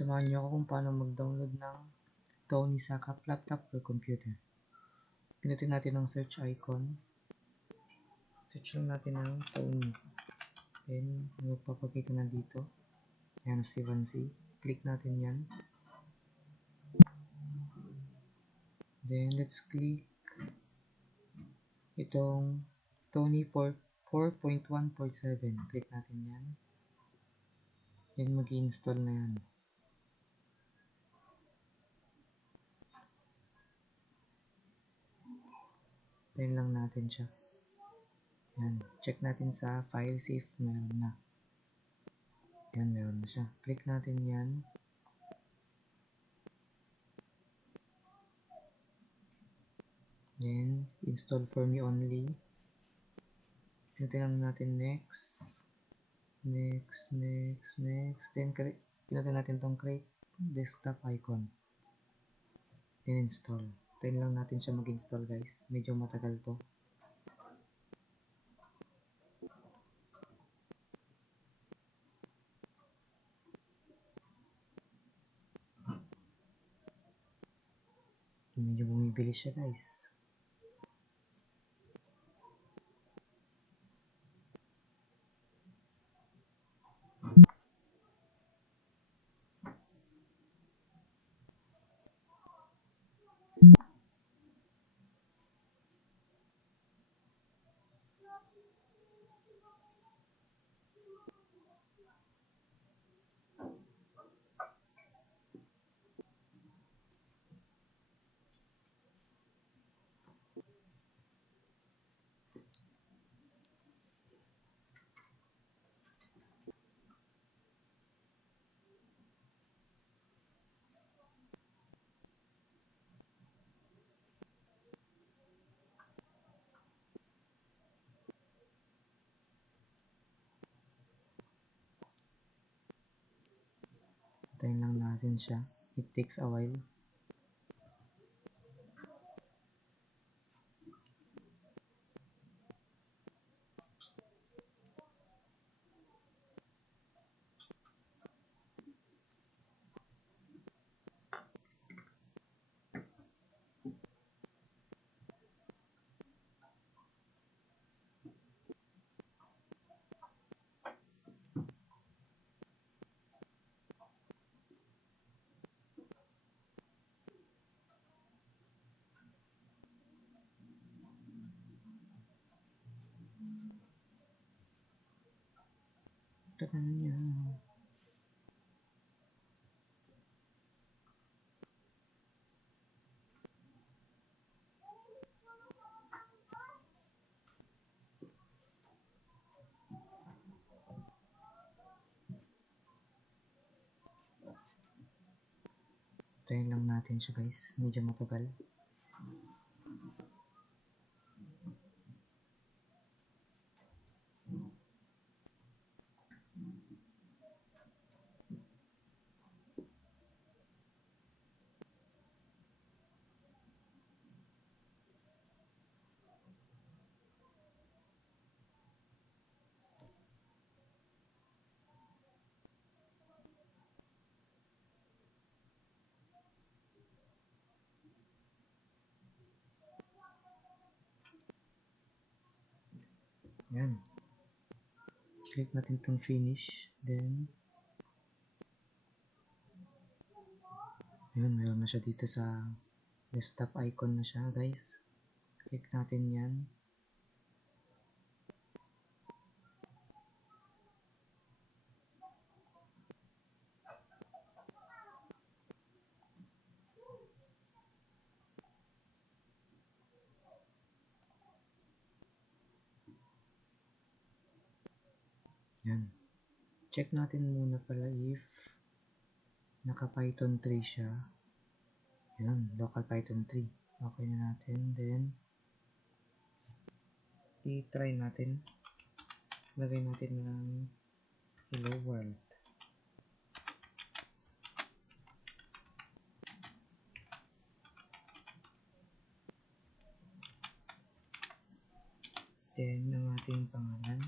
Samahan niyo ako kung paano mag-download ng Tony sa laptop or computer. Pinutin natin ang search icon. Search lang natin ng Tony. Then, magpapakita na dito. Ayan, C1C. Click natin yan. Then, let's click itong Tony 4.147. Click natin yan. Then, mag-i-install na yan. Tayin lang natin siya. Yan. Check natin sa file safe. Meron na. Yan, meron na siya. Click natin yan. Then, install for me only. Pinutin lang natin next. Next. Then, pinutin natin tong create desktop icon. Then, install. Tayin lang natin siya mag-install, guys. Medyo matagal to. Medyo bumibilis siya, guys. Tayin lang natin siya. It takes a while. Tagal niya. Tayin lang natin siya, guys. Medyo matagal. Yan. Click natin itong finish. Then, yun, meron na siya dito sa desktop icon na siya, guys. Click natin yan. Yan. Check natin muna pala if naka Python 3 siya. Yan, local Python 3. Okay na natin. Then, i-try natin. Lagay natin ng hello world. Then, ang ating pangalan.